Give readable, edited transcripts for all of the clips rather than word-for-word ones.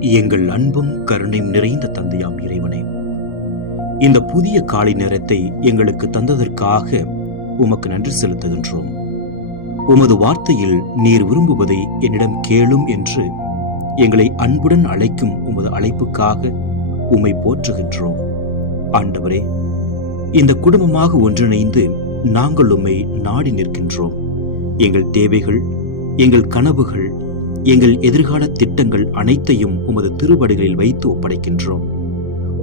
எங்கள் அன்பும் கருணையும் நிறைந்த தந்தையாம் இறைவனே, இந்த புதிய காலை நேரத்தை எங்களுக்கு தந்ததற்காக உமக்கு நன்றி செலுத்துகின்றோம். உமது வார்த்தையில் நீர் விரும்புவதை என்னிடம் கேளும் என்று எங்களை அன்புடன் அழைக்கும் உமது அழைப்புக்காக உம்மை போற்றுகின்றோம். ஆண்டவரே, இந்த குடும்பமாக ஒன்றிணைந்து நாங்கள் உம்மை நாடி நிற்கின்றோம். எங்கள் தேவைகள், எங்கள் கனவுகள், எங்கள் எதிர்கால திட்டங்கள் அனைத்தையும் உமது திருவடிகளில் வைத்து ஒப்படைக்கின்றோம்.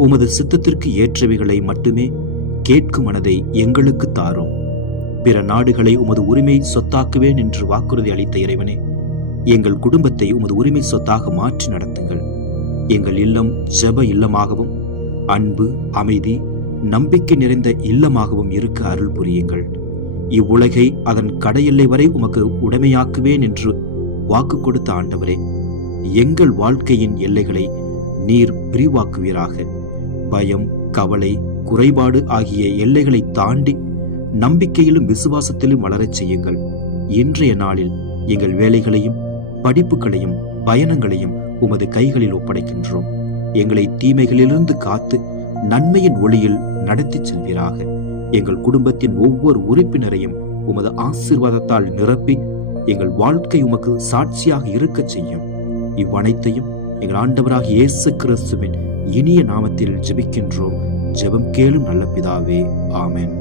உமது சித்தத்திற்கு ஏற்றவைகளை மட்டுமே கேட்கும் மனதை எங்களுக்கு தாரும். பிற நாடுகளை உமது உரிமை சொத்தாக்குவேன் என்று வாக்குறுதி அளித்த இறைவனே, எங்கள் குடும்பத்தை உமது உரிமை சொத்தாக மாற்றி நடத்துங்கள். எங்கள் இல்லம் ஜெப இல்லமாகவும் அன்பு, அமைதி, நம்பிக்கை நிறைந்த இல்லமாகவும் இருக்க அருள் புரியுங்கள். இவ்வுலகை அதன் கடையெல்லை வரை உமக்கு உடைமையாக்குவேன் என்று வாக்கு கொடுத்த ஆண்டவரே, எங்கள் வாழ்க்கையின் எல்லைகளை நீர் விரிவாக்குவீராக. பயம், கவலை, குறைபாடு ஆகிய எல்லைகளை தாண்டி நம்பிக்கையிலும் விசுவாசத்திலும் வளரச் செய்யுங்கள். இன்றைய நாளில் எங்கள் வேலைகளையும் படிப்புகளையும் பயணங்களையும் உமது கைகளில் ஒப்படைக்கின்றோம். எங்களை தீமைகளிலிருந்து காத்து நன்மையின் ஒளியில் நடத்தி செல்வீராக. எங்கள் குடும்பத்தின் ஒவ்வொரு உறுப்பினரையும் உமது ஆசீர்வாதத்தால் நிரப்பி எங்கள் வாழ்க்கை உமக்கு சாட்சியாக இருக்க செய்யும். இவ்வனைத்தையும் எங்கள் ஆண்டவராகிய இயேசு கிறிஸ்துவின் இனிய நாமத்தில் ஜெபிக்கின்றோம். ஜெபம் கேளும் நல்ல பிதாவே, ஆமென்.